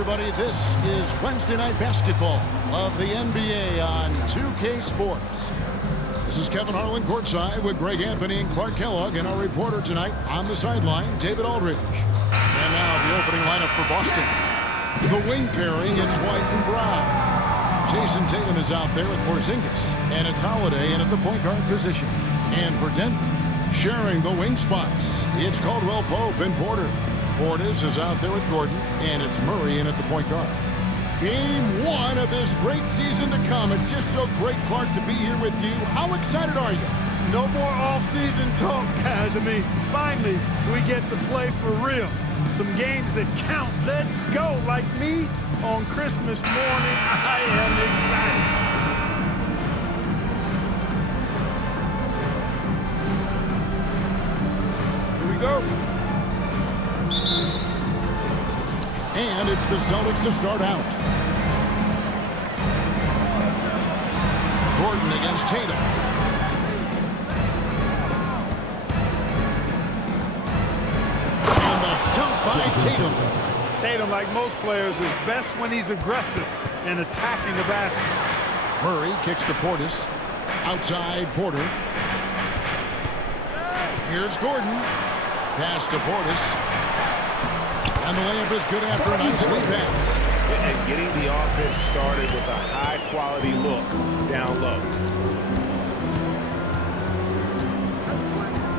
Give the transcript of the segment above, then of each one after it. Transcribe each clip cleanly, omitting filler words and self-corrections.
everybody. This is Wednesday Night Basketball of the NBA on 2K Sports. This is Kevin Harlan courtside with Greg Anthony and Clark Kellogg, and our reporter tonight on the sideline, David Aldridge. And now the opening lineup for Boston. The wing pairing, it's White and Brown. Jason Tatum is out there with Porzingis, and it's Holiday in at the point guard position. And for Denver, sharing the wing spots, it's Caldwell Pope and Porter. Portis is out there with Gordon, and it's Murray in at the point guard. Game one of this great season to come. It's just so great, Clark, to be here with you. How excited are you? No more off-season talk, guys. I mean, finally, we get to play for real. Some games that count. Let's go. Like me on Christmas morning, I am excited. Here we go. And it's the Celtics to start out. Gordon against Tatum. And the dunk by Tatum. Tatum, like most players, is best when he's aggressive and attacking the basket. Murray kicks to Portis. Outside Porter. Here's Gordon. Pass to Portis. And the layup is good after a nice lead pass. And getting the offense started with a high-quality look down low.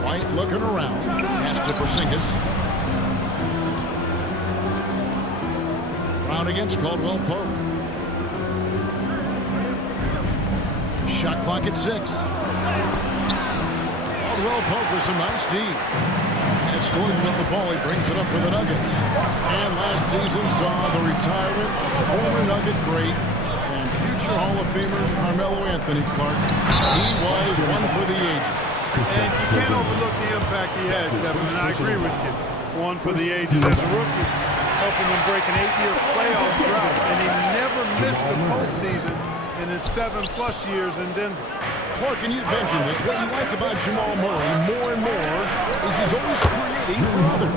White looking around. Pass to Porzingis. Brown against Caldwell Pope. Shot clock at 6. Caldwell Pope with some nice D. And it's Gordon with the ball. He brings it up for the Nuggets. And last season saw the retirement of former Nugget great and future Hall of Famer Carmelo Anthony Clark. He was one for the ages. And you can't overlook the impact he had, Kevin, and I agree with you. One for the ages as a rookie, helping them break an 8-year playoff drought, and he never missed the postseason in his 7+ years in Denver. Clark, and you mentioned this, what you like about Jamal Murray more and more is he's always creating for others.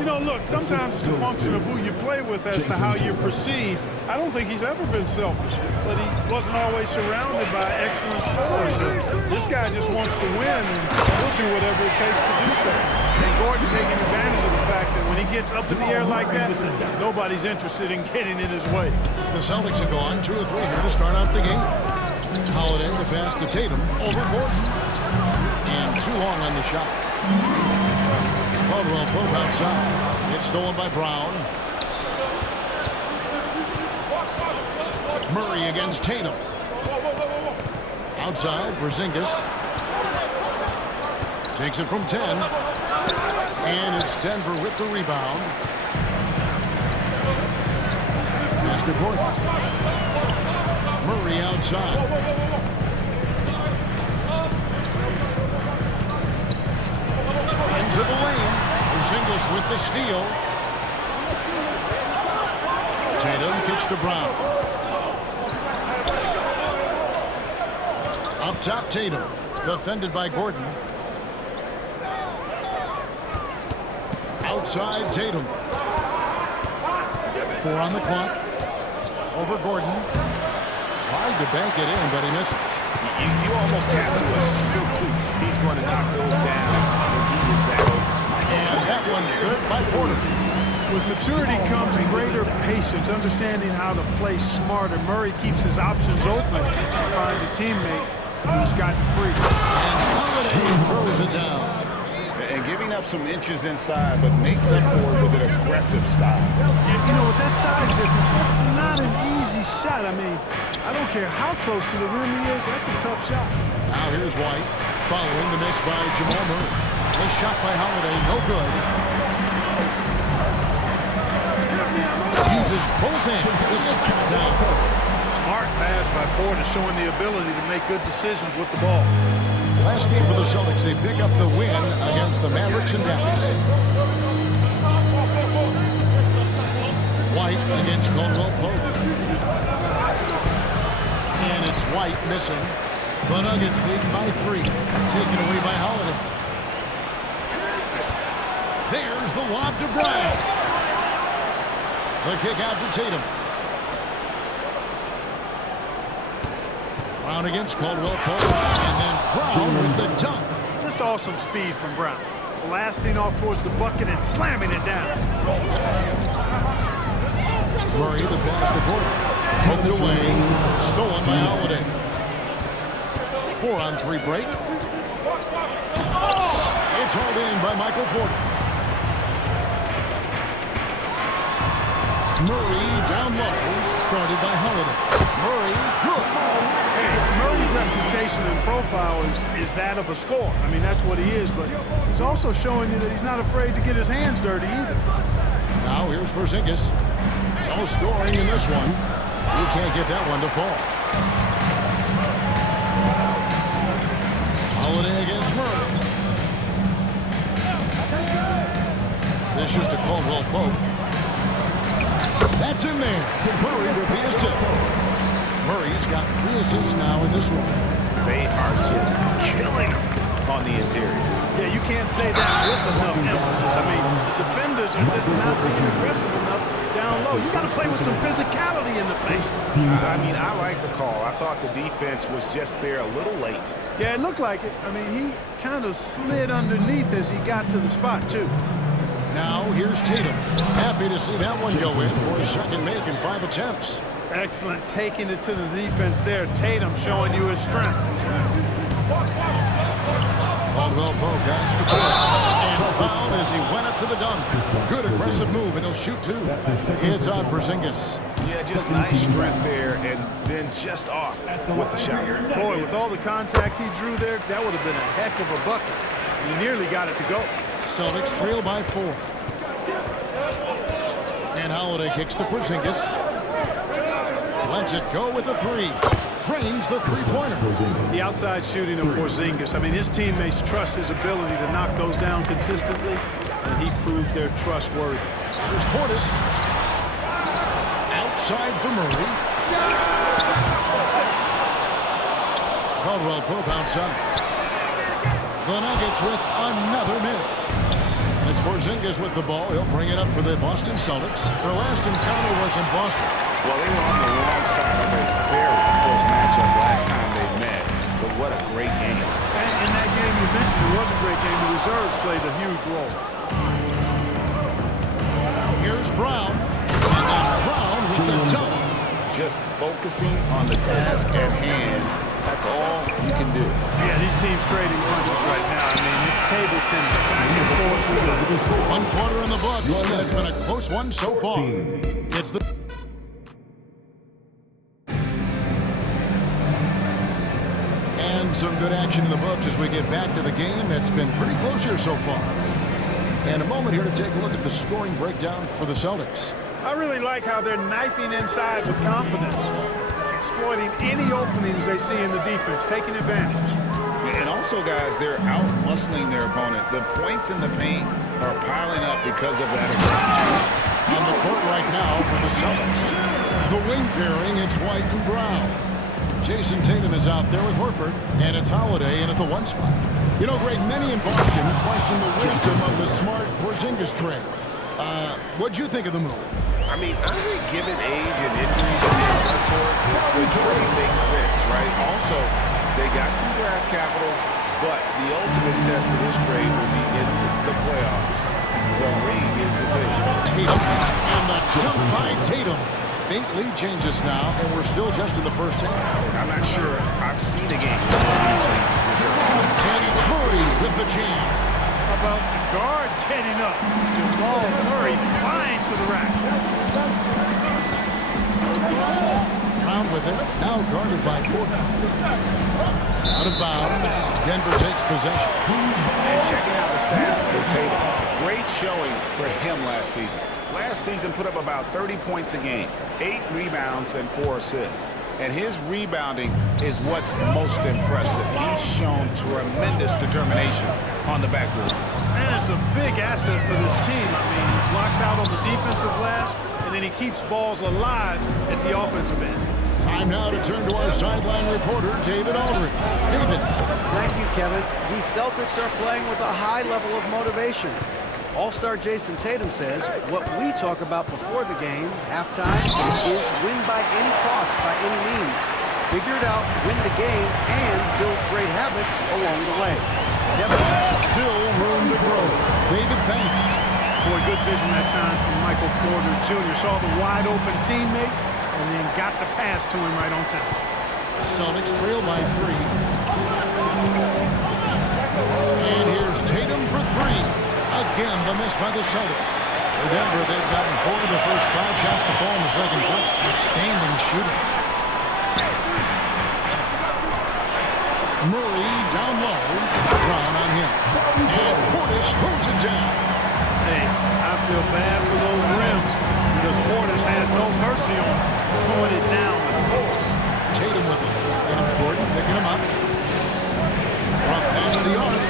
You know, look, sometimes it's a function of who you play with as to how you're perceived. I don't think he's ever been selfish, but he wasn't always surrounded by excellent scorers. This guy just wants to win, and he'll do whatever it takes to do so. And Gordon taking advantage of the fact that when he gets up in the air like that, nobody's interested in getting in his way. The Celtics have gone 2 or 3 here to start out the game. Holiday, the pass to Tatum, over Gordon. And too long on the shot. Caldwell Pope outside. It's stolen by Brown. Murray against Tatum. Outside, Porzingis. Takes it from 10. And it's Denver with the rebound. Pass to Gordon. Murray outside. Into the lane. Porzingis with the steal. Tatum kicks to Brown. Up top, Tatum. Defended by Gordon. Outside, Tatum. 4 on the clock. Over Gordon. Tried to bank it in, but he misses. You almost have to assume he's going to knock those down when he is that open. And that one's good by Porter. With maturity comes greater patience, understanding how to play smarter. Murray keeps his options open and finds a teammate who's gotten free. And Holiday throws it down. And giving up some inches inside, but makes up for it with an aggressive style. You know, with that size difference, that's not an easy shot. I mean, I don't care how close to the rim he is, that's a tough shot. Now here's White, following the miss by Jamal Murray. The shot by Holiday, no good. Uses both hands to slam it down. Smart pass by Porter, showing the ability to make good decisions with the ball. Last game for the Celtics, they pick up the win against the Mavericks in Dallas. White against Caldwell Pope. And it's White missing. The Nuggets lead by 3. Taken away by Holiday. There's the lob to Brown. The kick out to Tatum. Brown against Caldwell Pope. And then Brown with the dunk. Just awesome speed from Brown. Blasting off towards the bucket and slamming it down. Murray, the pass to Porter. Poked away. Stolen by Holiday. 4-on-3 break. It's hauled in by Michael Porter. Murray down low. Guarded by Holiday. Murray, good. Hey, Murray's reputation and profile is that of a scorer. I mean, that's what he is, but he's also showing you that he's not afraid to get his hands dirty either. Now here's Porzingis. No scoring in this one. He can't get that one to fall. Holiday against Murray. This is to Caldwell Pope. That's in there. Murray with the assist. Murray's got 3 assists now in this one. They are just killing him on the interior. Yeah, you can't say that with enough emphasis. I mean, the defenders are just not being aggressive enough down low. You got to play with some physicality in the paint. I mean, I like the call. I thought the defense was just there a little late. Yeah, it looked like it. I mean, he kind of slid underneath as he got to the spot, too. Now here's Tatum. Happy to see that one go in for his second make in 5 attempts. Excellent taking it to the defense there. Tatum showing you his strength. Caldwell Pope pass to Porter. And fouled as he went up to the dunk. Good aggressive move, and he'll shoot 2. It's on Porzingis. Yeah, just nice strength there, and then just off with the shot. Boy, with all the contact he drew there, that would have been a heck of a bucket. He nearly got it to go. Celtics trail by 4. And Holiday kicks to Porzingis. Lets it go with a 3. Drains the three-pointer. The outside shooting of Porzingis. I mean, his teammates trust his ability to knock those down consistently, and he proved they're trustworthy. Here's Portis. Outside for Murray. Caldwell Pope outside. The Nuggets with another miss. And it's Porzingis with the ball. He'll bring it up for the Boston Celtics. Their last encounter was in Boston. Well, they were on the wrong side of a very close matchup last time they met. But what a great game. And in that game you mentioned, it was a great game. The reserves played a huge role. Here's Brown. And then Brown with the dunk. Just focusing on the task at hand. That's all you can do. Yeah, these teams trading punches right now. I mean, it's table tennis back and forth. 1 quarter in the books, and it's been a close one so far. It's the... And some good action in the books as we get back to the game. It's been pretty close here so far. And a moment here to take a look at the scoring breakdown for the Celtics. I really like how they're knifing inside with confidence, exploiting any openings they see in the defense, taking advantage. And also, guys, they're out-muscling their opponent. The points in the paint are piling up because of that aggressiveness. On the court right now for the Celtics. The wing pairing, it's White and Brown. Jason Tatum is out there with Horford, and it's Holiday in at the 1 spot. You know, Greg, many in Boston question the wisdom of the smart Porzingis trade. What'd you think of the move? I mean, I think given age and injuries in the court, the trade makes sense, right? Also, they got some draft capital, but the ultimate test of this trade will be in the playoffs. The ring is the thing. Tatum, and the jump by Tatum. 8 lead changes now, and we're still just in the first half. I'm not sure I've seen a game with these changes this early. And it's Murray with the jam. How about the guard getting up? Jamal Murray flying to the rack. Brown with it, now guarded by Porter. Out of bounds, Denver takes possession. And checking out the stats for Tatum. Great showing for him last season. Last season put up about 30 points a game, 8 rebounds and 4 assists. And his rebounding is what's most impressive. He's shown tremendous determination on the backboard. And it's a big asset for this team. I mean, he blocks out on the defensive glass, and then he keeps balls alive at the offensive end. Time now to turn to our sideline reporter, David Aldridge. David. Thank you, Kevin. These Celtics are playing with a high level of motivation. All-star Jason Tatum says what we talk about before the game, halftime, is win by any cost, by any means. Figure it out, win the game, and build great habits along the way. Still room to grow. David, thanks. Boy, good vision that time from Michael Porter Jr. Saw the wide-open teammate and then got the pass to him right on time. Celtics trail by 3. And here's Tatum for 3. Again, the miss by the Celtics. For Denver, they've gotten 4 of the first 5 shots to fall in the second quarter. Outstanding shooting. Murray down low. Brown on him. And Portis throws it down. Hey, I feel bad for those rims because Portis has no mercy on him. Throwing it down with force. Tatum with it. And it's Gordon picking him up. From past the arc.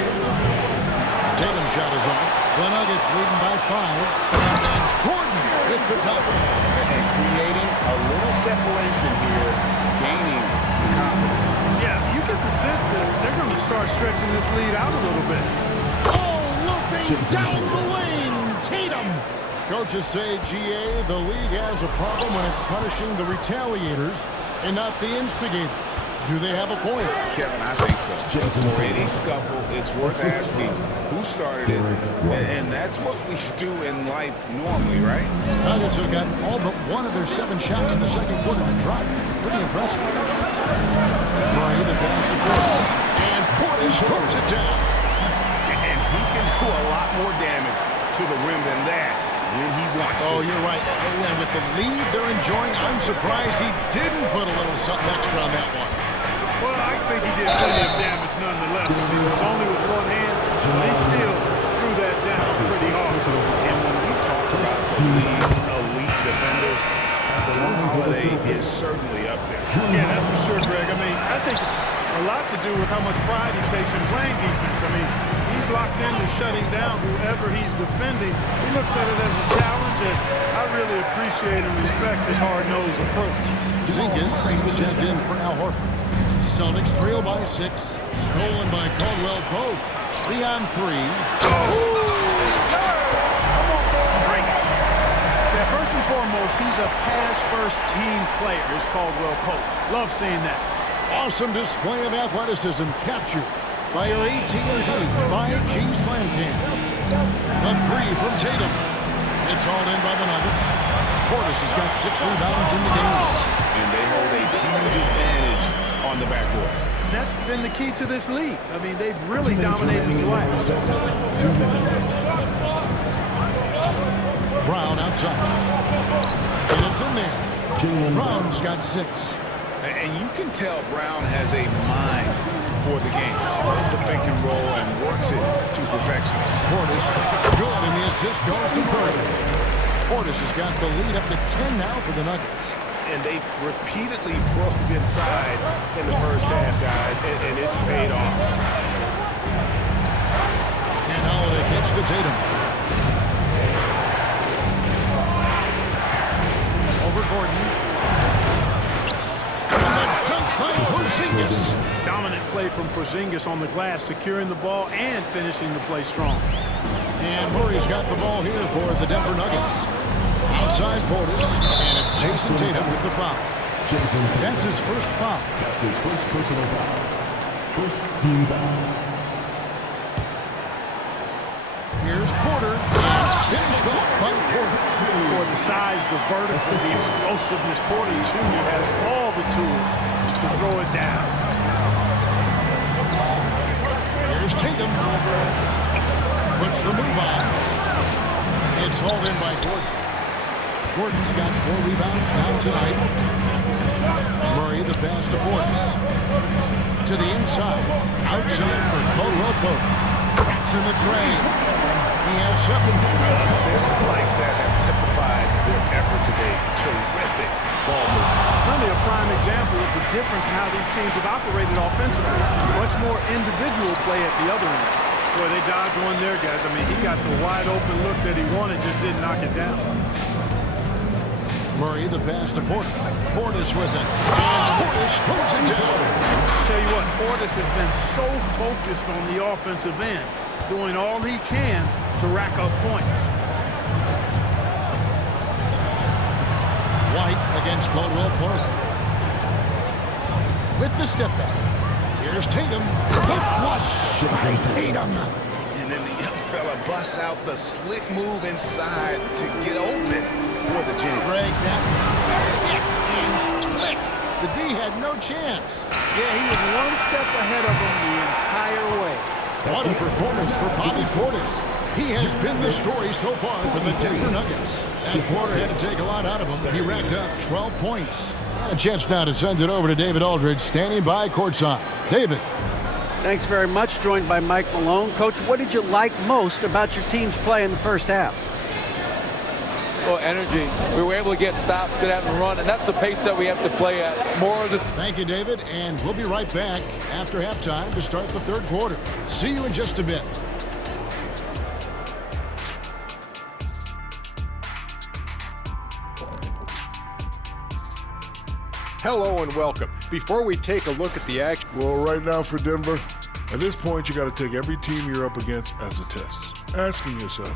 Tatum's shot is off. The Nuggets leading by 5. And Gordon with the double. And creating a little separation here, gaining some confidence. Yeah, you get the sense that they're going to start stretching this lead out a little bit. Oh, looping down the lane. Tatum. Coaches say, GA, the league has a problem when it's punishing the retaliators and not the instigators. Do they have a point? Kevin, I think so. For any scuffle, it's worth asking who started it, and that's what we do in life normally, right? Nuggets have got all but 1 of their 7 shots in the second quarter to drop. Pretty impressive. Murray, the pass to Portis. And Portis throws it down. And he can do a lot more damage to the rim than that when he wants to. Oh, you're right. And with the lead they're enjoying, I'm surprised he didn't put a little something extra on that one. Well, I think he did plenty of damage nonetheless. I mean, it was only with one hand, but he still threw that down pretty hard. And when we talk about the league's elite defenders, Drew Holiday is certainly up there. Yeah, that's for sure, Greg. I mean, I think it's a lot to do with how much pride he takes in playing defense. I mean, he's locked into shutting down whoever he's defending. He looks at it as a challenge, and I really appreciate and respect his hard-nosed approach. Zingas is checked in for Al Horford. Celtics trail by 6. Stolen by Caldwell Pope. 3 on 3. Yeah, first and foremost, he's a pass-first team player, is Caldwell Pope. Love seeing that. Awesome display of athleticism captured by your AT&T 5G Slam Cam. A 3 from Tatum. It's hauled in by the Nuggets. Portis has got 6 rebounds in the game. And they hold a huge advantage on the backboard. That's been the key to this league. I mean, they've really dominated the glass. 2 minutes. Brown outside. And it's in there. Brown's got 6. And you can tell Brown has a mind for the game. Loves the pick and roll and works it to perfection. Portis good, and the assist goes to Murray. Portis has got the lead up to 10 now for the Nuggets. And they've repeatedly probed inside in the first half, guys, and it's paid off. And Holiday kicks to Tatum. Over Gordon. And the dunk by Porzingis. Dominant play from Porzingis on the glass, securing the ball and finishing the play strong. And Murray's got the ball here for the Denver Nuggets. Outside Portis, and it's Jason Tatum with the foul. That's his first foul. That's his first personal foul. First team foul. Here's Porter. Finished off by Porter. For the size, the vertical, the explosiveness, Porter Jr. has all the tools to throw it down. Here's Tatum. Puts the move on. It's hauled in by Gordon. Gordon's got 4 rebounds now tonight. Murray the pass to Portis. To the inside. Outside for Caldwell Pope. That's in the train. He has 7. Assists like that have typified their effort today. Terrific ball movement. Really a prime example of the difference in how these teams have operated offensively. Much more individual play at the other end. Boy, they dodged one there, guys. I mean, he got the wide open look that he wanted, just didn't knock it down. Murray the pass to Portis. Portis with it. And Portis throws it down. Tell you what, Portis has been so focused on the offensive end, doing all he can to rack up points. White against Caldwell Pope. With the step back. Here's Tatum. The flush by Tatum. And then the young fella busts out the slick move inside to get open for the jam. Greg, that sick and slick. The D had no chance. Yeah, he was one step ahead of him the entire way. What a performance for Bobby Portis. He has been the story so far for the Denver Nuggets. That quarter had to take a lot out of him. He racked up 12 points. A chance now to send it over to David Aldridge, standing by courtside. David. Thanks very much. Joined by Mike Malone. Coach, what did you like most about your team's play in the first half? Well, energy. We were able to get stops, get out and run, and that's the pace that we have to play at. More of this. Thank you, David, and we'll be right back after halftime to start the third quarter. See you in just a bit. Hello and welcome. Before we take a look at the action. Well, right now for Denver, at this point, you got to take every team you're up against as a test. Asking yourself,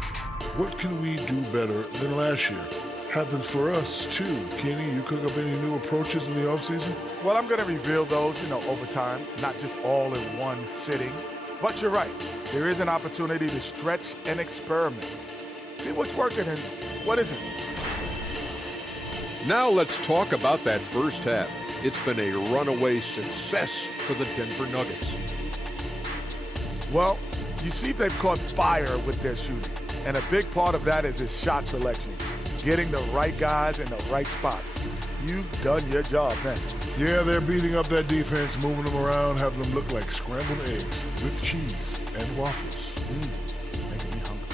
what can we do better than last year? Happens for us, too. Kenny, you cook up any new approaches in the offseason? Well, I'm going to reveal those, over time, not just all in one sitting. But you're right. There is an opportunity to stretch and experiment. See what's working and what isn't. Now let's talk about that first half. It's been a runaway success for the Denver Nuggets. Well, you see they've caught fire with their shooting. And a big part of that is his shot selection. Getting the right guys in the right spots. You've done your job, man. Yeah, they're beating up that defense, moving them around, having them look like scrambled eggs with cheese and waffles. Making me hungry.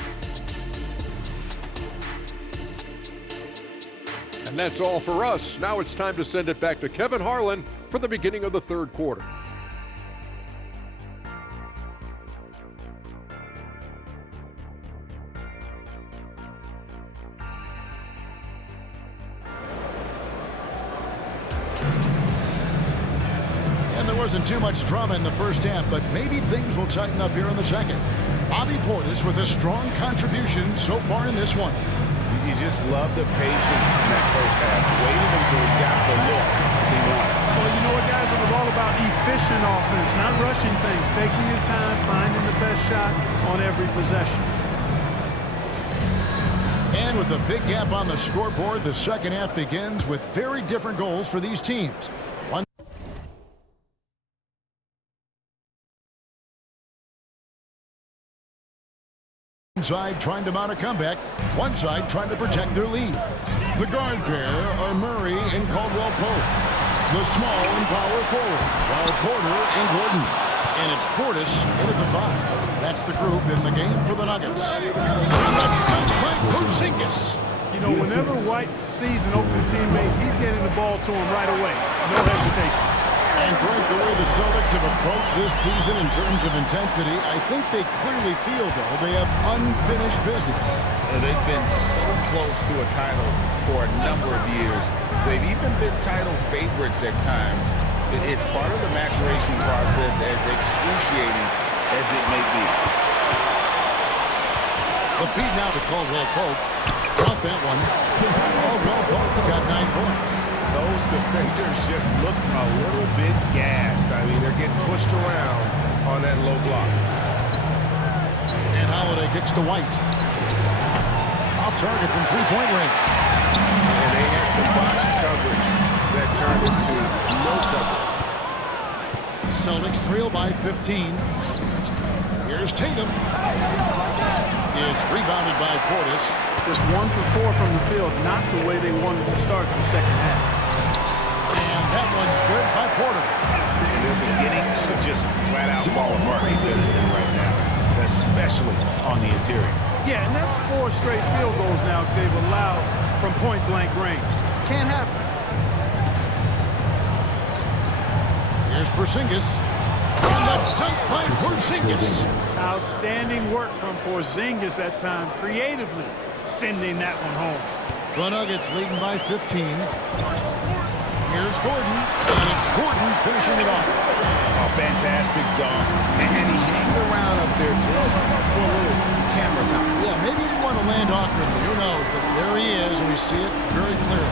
And that's all for us. Now it's time to send it back to Kevin Harlan for the beginning of the third quarter. And there wasn't too much drama in the first half, but maybe things will tighten up here in the second. Bobby Portis with a strong contribution so far in this one. You just love the patience in that first half. Waited until he got the look he wanted. Well, you know what, guys? It was all about efficient offense, not rushing things, taking your time, finding the best shot on every possession. And with a big gap on the scoreboard, the second half begins with very different goals for these teams. One side trying to mount a comeback, one side trying to protect their lead. The guard pair are Murray and Caldwell Pope. The small and power forwards are Porter and Gordon. And it's Portis into the five. That's the group in the game for the Nuggets. Porzingis. You know, whenever White sees an open teammate, he's getting the ball to him right away. No hesitation. And Greg, the way the Celtics have approached this season in terms of intensity, I think they clearly feel, though, they have unfinished business. And they've been so close to a title for a number of years. They've even been title favorites at times. It's part of the maturation process, as excruciating as it may be. The feed now to Caldwell Pope. Got that one. Caldwell Pope's got 9 points. Those defenders just look a little bit gassed. I mean, they're getting pushed around on that low block. And Holiday kicks to White. Off target from three-point range. And they had some botched coverage that turned into no cover. Celtics trail by 15. Here's Tatum. It's rebounded by Portis. Just 1 for 4 from the field, not the way they wanted to start the second half. And that one's good by Porter. And they're beginning to just flat out fall apart defensively right now, especially on the interior. Yeah, and that's 4 straight field goals now they've allowed from point-blank range. Can't happen. Here's Porzingis. And the dunk by Porzingis. Outstanding work from Porzingis that time, creatively sending that one home. The Nuggets leading by 15. Here's Gordon, and it's Gordon finishing it off. A fantastic dunk, and he hangs around up there just for a little camera time. Yeah, maybe he didn't want to land awkwardly, who knows, but there he is, and we see it very clearly.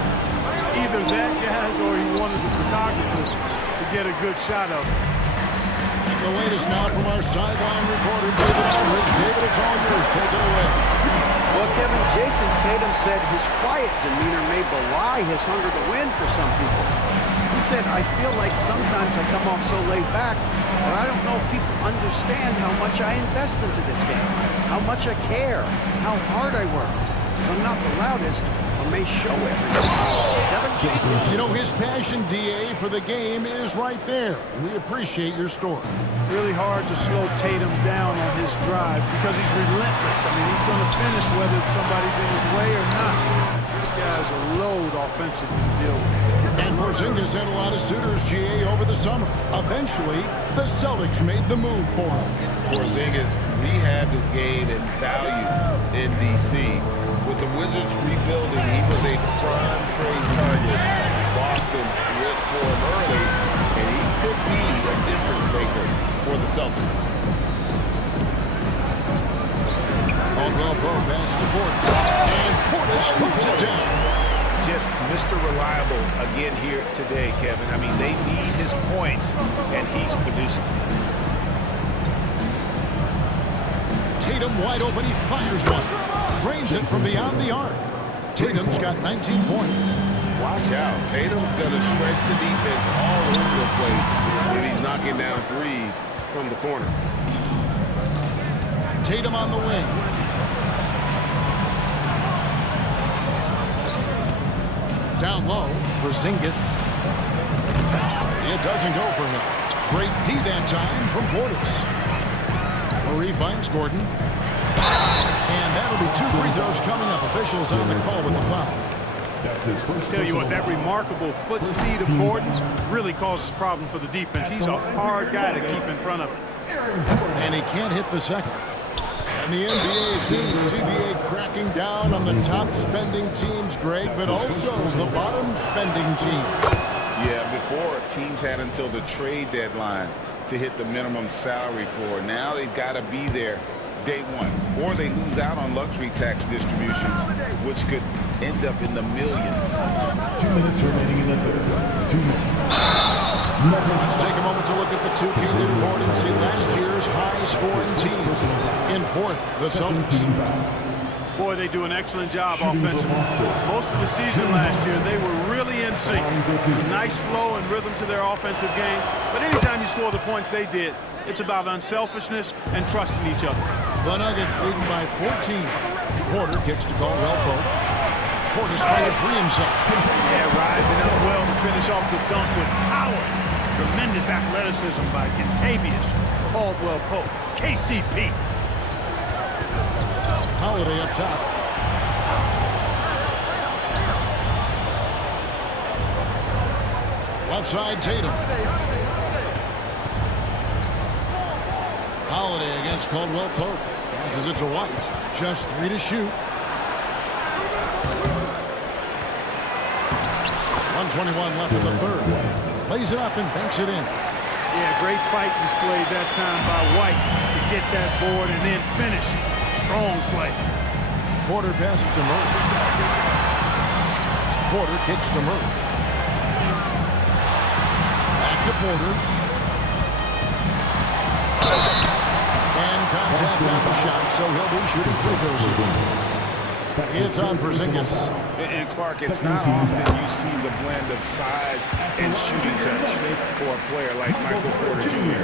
Either that, guys, or he wanted the photographers to get a good shot of him. The latest now from our sideline reporter, David Aldridge. David, it's all yours. Take it away. Well, Kevin, Jason Tatum said his quiet demeanor may belie his hunger to win for some people. He said, I feel like sometimes I come off so laid back, but I don't know if people understand how much I invest into this game, how much I care, how hard I work. Because I'm not the loudest, or may show everything. Kevin? You know, his passion, DA, for the game is right there. We appreciate your story. Really hard to slow Tatum down on his drive because he's relentless. I mean, he's going to finish whether somebody's in his way or not. This guy's a load offensively to deal with. And Porzingis had a lot of suitors, GA, over the summer. Eventually, the Celtics made the move for him. Porzingis rehabbed his game and value in D.C. With the Wizards rebuilding, he was a prime trade target. Boston went for him early, and he could be a difference maker for the Celtics. Caldwell Pope pass to Portis, and Portis throws it down. Just Mr. Reliable again here today, Kevin. I mean, they need his points, and he's producing. Tatum wide open, he fires one. Drains it from beyond the arc. Tatum's got 19 points. Watch out. Tatum's going to stretch the defense all over the place when he's knocking down threes from the corner. Tatum on the wing. Down low, Porzingis. It doesn't go for him. Great D that time from Portis. Murray finds Gordon. And that'll be 2 free throws coming up. Officials on the call with the foul. Tell you what, that remarkable foot speed of Gordon's really causes problems for the defense. He's a hard guy to keep in front of him. And he can't hit the second. And the NBA's new CBA cracking down on the top spending teams, Greg, but also the bottom spending teams. Yeah, before teams had until the trade deadline to hit the minimum salary floor. Now they've got to be there day one, or they lose out on luxury tax distributions, which could end up in the millions. 2 minutes remaining in the third. 2 minutes. Let's take a moment to look at the 2K leaderboard and see last year's high-scoring teams. In fourth, the Celtics. Boy, they do an excellent job offensively. Most of the season last year, they were really in sync. Nice flow and rhythm to their offensive game. But anytime you score the points they did, it's about unselfishness and trusting each other. The Nuggets leading by 14. Porter kicks to Caldwell Pope. Porter's trying to free himself. Yeah, rising up well to finish off the dunk with power. Tremendous athleticism by Kentavious Caldwell Pope. KCP. Holiday up top. Left side, Tatum. Holiday against Caldwell Pope. Passes it to White. Just 3 to shoot. 1:21 left in the third. Lays it up and banks it in. Yeah, great fight displayed that time by White to get that board and then finish. Strong play. Porter passes to Murray. Porter kicks to Murray. Back to Porter. And contact on the shot, so he'll be shooting free throws again. It's on Porzingis. And Clark, it's not often you see the blend of size and shooting touch for a player like Michael Porter Jr.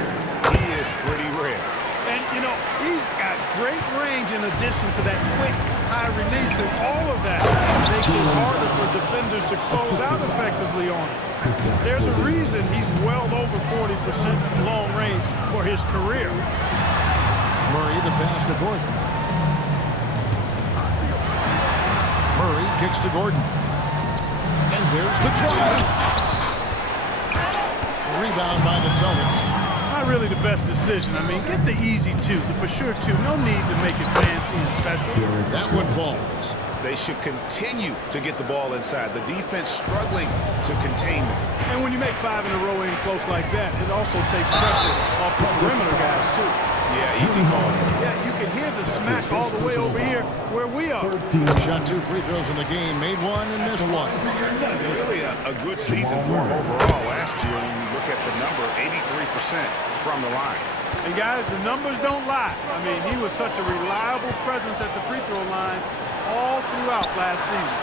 He is pretty rare. And, you know, he's got great range in addition to that quick, high release, and all of that makes it harder for defenders to close out effectively on him. There's a reason he's well over 40% from long range for his career. Murray, the pass to Gordon. Murray kicks to Gordon. And there's the drive. Rebound by the Celtics. Not really the best decision. I mean, get the easy 2, the for sure 2. No need to make it fancy and special. That one falls. They should continue to get the ball inside. The defense struggling to contain them. And when you make 5 in a row in close like that, it also takes pressure off the perimeter guys, too. Yeah, easy call. Yeah, you can hear the smack all the way over here where we are. Shot 2 free throws in the game, made 1 and missed 1. Really a good season for him overall last year when you look at the number, 83% from the line. And guys, the numbers don't lie. I mean, he was such a reliable presence at the free throw line all throughout last season.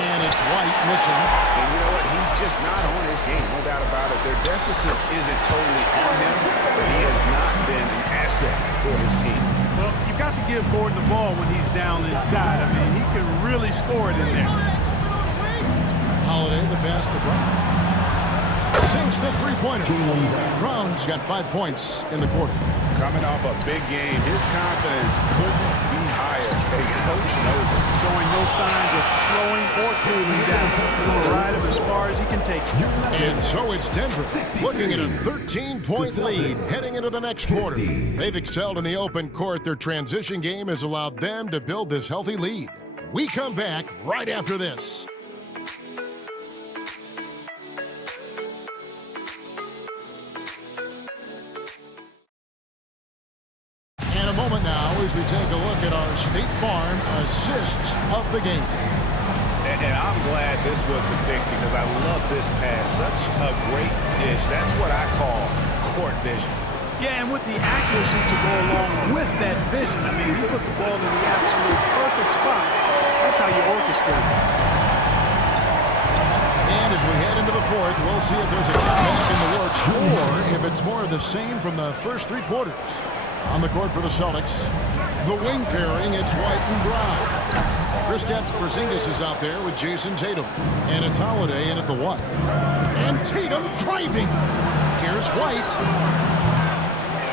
And it's White missing. And you know what? He's just not on his game, no doubt about it. Their deficit isn't totally on him, but he has not been an asset for his team. Well, you've got to give Gordon the ball when he's down inside. I mean, he can really score it in there. Holiday, the pass to Brown. Sinks the three-pointer. Brown's got 5 points in the quarter. Coming off a big game, his confidence couldn't be higher. A coach knows it. Showing no signs of slowing or cooling down. He's going to ride him as far as he can take it. And so it's Denver looking at a 13-point lead heading into the next quarter. They've excelled in the open court. Their transition game has allowed them to build this healthy lead. We come back right after this. A moment now as we take a look at our State Farm assists of the game. And I'm glad this was the pick because I love this pass. Such a great dish. That's what I call court vision. Yeah, and with the accuracy to go along with that vision. I mean, he put the ball in the absolute perfect spot. That's how you orchestrate it. And as we head into the fourth, we'll see if there's a comeback in the works or if it's more of the same from the first 3 quarters. On the court for the Celtics, the wing pairing, it's White and Brown. Kristaps Porzingis is out there with Jason Tatum. And it's Holiday in at the 1. And Tatum driving. Here's White.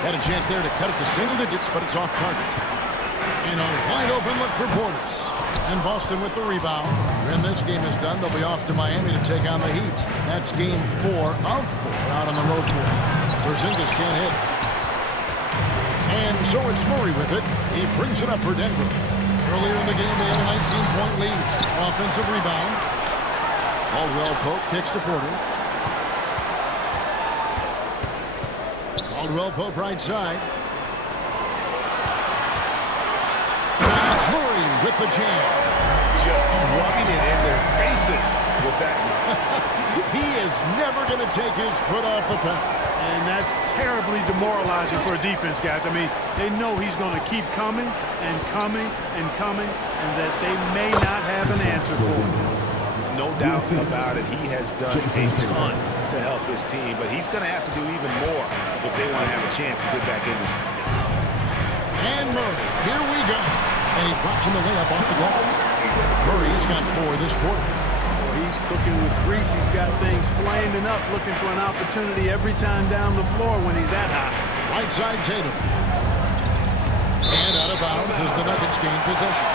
Had a chance there to cut it to single digits, but it's off target. And a wide open look for Portis. And Boston with the rebound. When this game is done, they'll be off to Miami to take on the Heat. That's game 4 of 4 out on the road for them. Porzingis can't hit. And so it's Murray with it. He brings it up for Denver. Earlier in the game, they had a 19-point lead. Offensive rebound. Caldwell Pope kicks to Porter. Caldwell Pope right side. And it's Murray with the jam. Just rubbing it in their faces with that. He is never going to take his foot off the pedal. And that's terribly demoralizing for a defense, guys. I mean, they know he's going to keep coming and coming and coming, and that they may not have an answer for him. No doubt about it. He has done a ton to help his team, but he's going to have to do even more if they want to have a chance to get back in this. And Murray, here we go. And he drops in the layup off the glass. Murray's got 4 this quarter. He's cooking with grease. He's got things flaming up, looking for an opportunity every time down the floor when he's that high. Right side Tatum. And out of bounds as the Nuggets gain possession.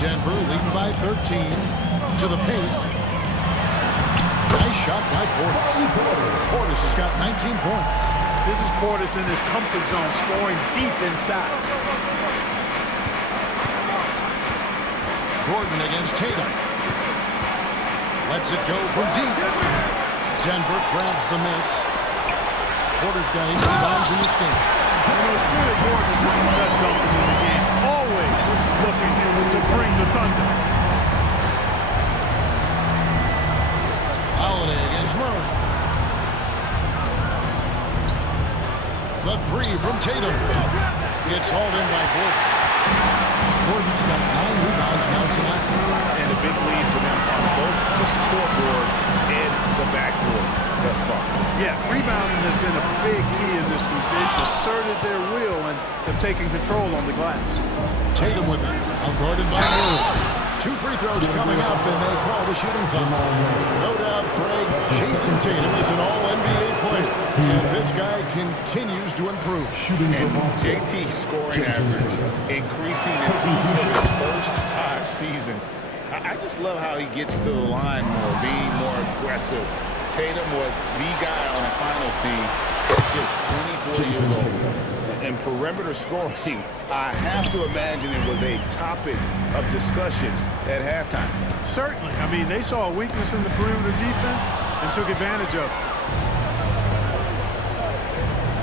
Denver leading by 13 to the paint. Nice shot by Portis. Portis has got 19 points. This is Portis in his comfort zone, scoring deep inside. Gordon against Tatum. Lets it go from deep. Denver grabs the miss. Porter's got 8 rebounds in this game. You know, it's clear that Gordon is one of the best dunkers in the game. Always looking to bring the thunder. Holiday against Murray. The 3 from Tatum. It's hauled in by Gordon. Gordon's got 9 rebounds now tonight. And a big lead for them on both the scoreboard and the backboard thus far. Yeah, rebounding has been a big key in this week. They've asserted their will and have taken control on the glass. Tatum with it. Guarded by Murray. 2 free throws coming up, and they call the shooting foul. No doubt, Craig, Jason Tatum is an all-NBA player, and this guy continues to improve. And JT's scoring average increasing in each of his first 5 seasons. I just love how he gets to the line more, being more aggressive. Tatum was the guy on a finals team He's just 24 years old. And perimeter scoring, I have to imagine it was a topic of discussion at halftime. Certainly. I mean, they saw a weakness in the perimeter defense and took advantage of it.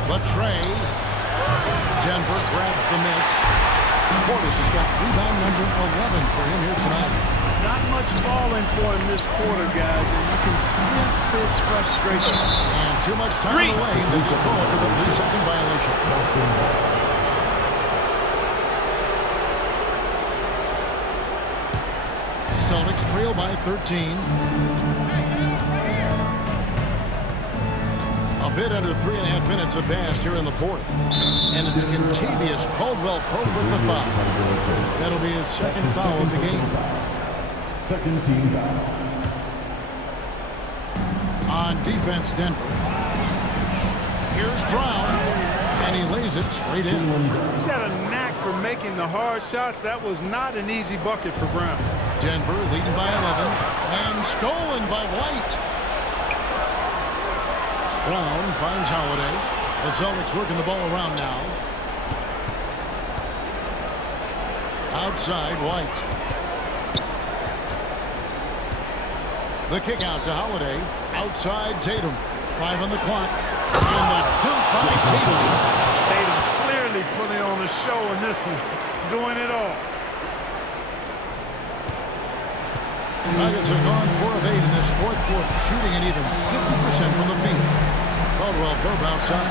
The trade. Denver grabs the miss. Portis has got rebound number 11 for him here tonight. Not much falling for him this quarter, guys, and you can sense his frustration. And too much time away. They will call for the 3-second violation. Celtics trail by 13. A bit under 3.5 minutes have passed here in the fourth. And it's Kentavious Caldwell-Pope with the foul. That'll be his second foul of the game. Second team foul. On defense, Denver. Here's Brown, and he lays it straight in. He's got a knack for making the hard shots. That was not an easy bucket for Brown. Denver leading by 11, and stolen by White. Brown finds Holiday. The Celtics working the ball around now. Outside, White. The kick out to Holiday. Outside, Tatum. 5 on the clock. And the dunk by Tatum. Tatum clearly putting on a show in this one. Doing it all. Nuggets have gone 4 of 8 in this fourth quarter, shooting an even 50% from the field. Caldwell-Pope outside.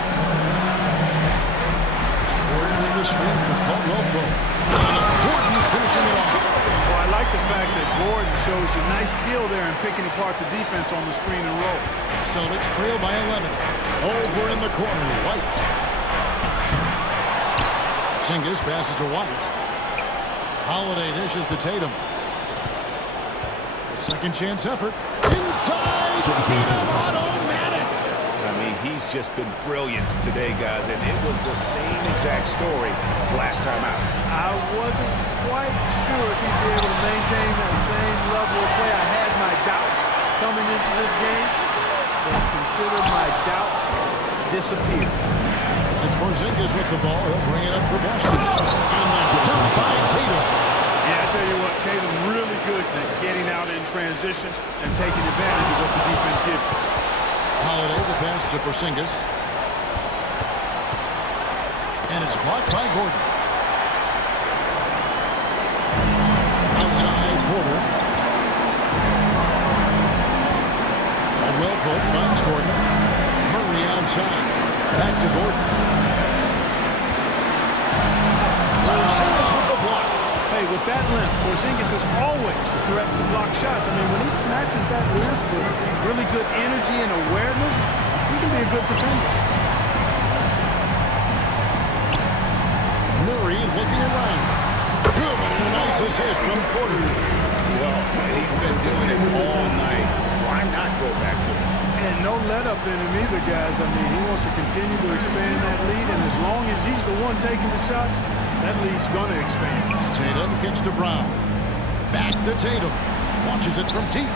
Gordon with the screen for Caldwell-Pope. Gordon finishing it off. Well, I like the fact that Gordon shows you nice skill there in picking apart the defense on the screen and roll. Celtics trail by 11. Over in the corner, White. Singles passes to White. Holiday dishes to Tatum. A second chance effort. Inside, Tatum automatic. I mean, he's just been brilliant today, guys, and it was the same exact story last time out. I wasn't quite sure if he'd be able to maintain that same level of play. I had my doubts coming into this game, but consider my doubts disappear. It's Porzingis with the ball. He'll bring it up for Boston. And the dunk by Tatum. Yeah, I tell you what, Tatum really good at getting out in transition and taking advantage of what the defense gives you. Holiday, the pass to Porzingis. And it's blocked by Gordon. Outside, Porter. Caldwell-Pope finds Gordon. Murray outside. Back to Gordon. Porzingis with the block. Hey, with that length, Porzingis is always a threat to block shots. I mean, when he matches that length with really good energy and awareness, he can be a good defender. Murray looking around. Good, and a nice assist from Porter. Well, he's been doing it all night. Why not go back to it? And no let up in him either, guys. I mean, he wants to continue to expand that lead, and as long as he's the one taking the shots, that lead's going to expand. Tatum kicks to Brown. Back to Tatum. Launches it from deep.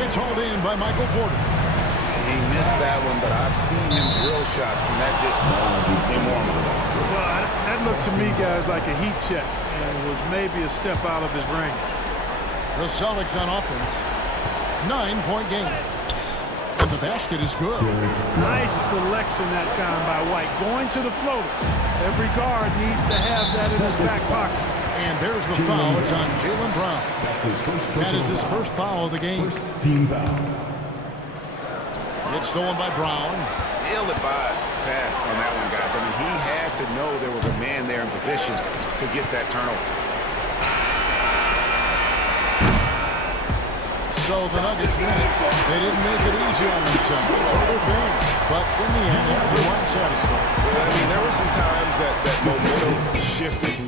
It's hauled in by Michael Porter. He missed that one, but I've seen him drill shots from that distance in warm-up. Well, that looked to me, guys, like a heat check, and was maybe a step out of his range. The Celtics on offense. 9-point game. And the basket is good. Nice selection that time by White. Going to the floater. Every guard needs to have that in his back pocket. And there's the foul. It's on Jaylen Brown. That is his first foul of the game. First team foul. It's stolen by Brown. Ill-advised pass on that one, guys. I mean, he had to know there was a man there in position to get that turnover. So the Nuggets win it. They didn't make it easy on themselves or their fans. But in the end, everyone's satisfied. I mean, there were some times that momentum shifted and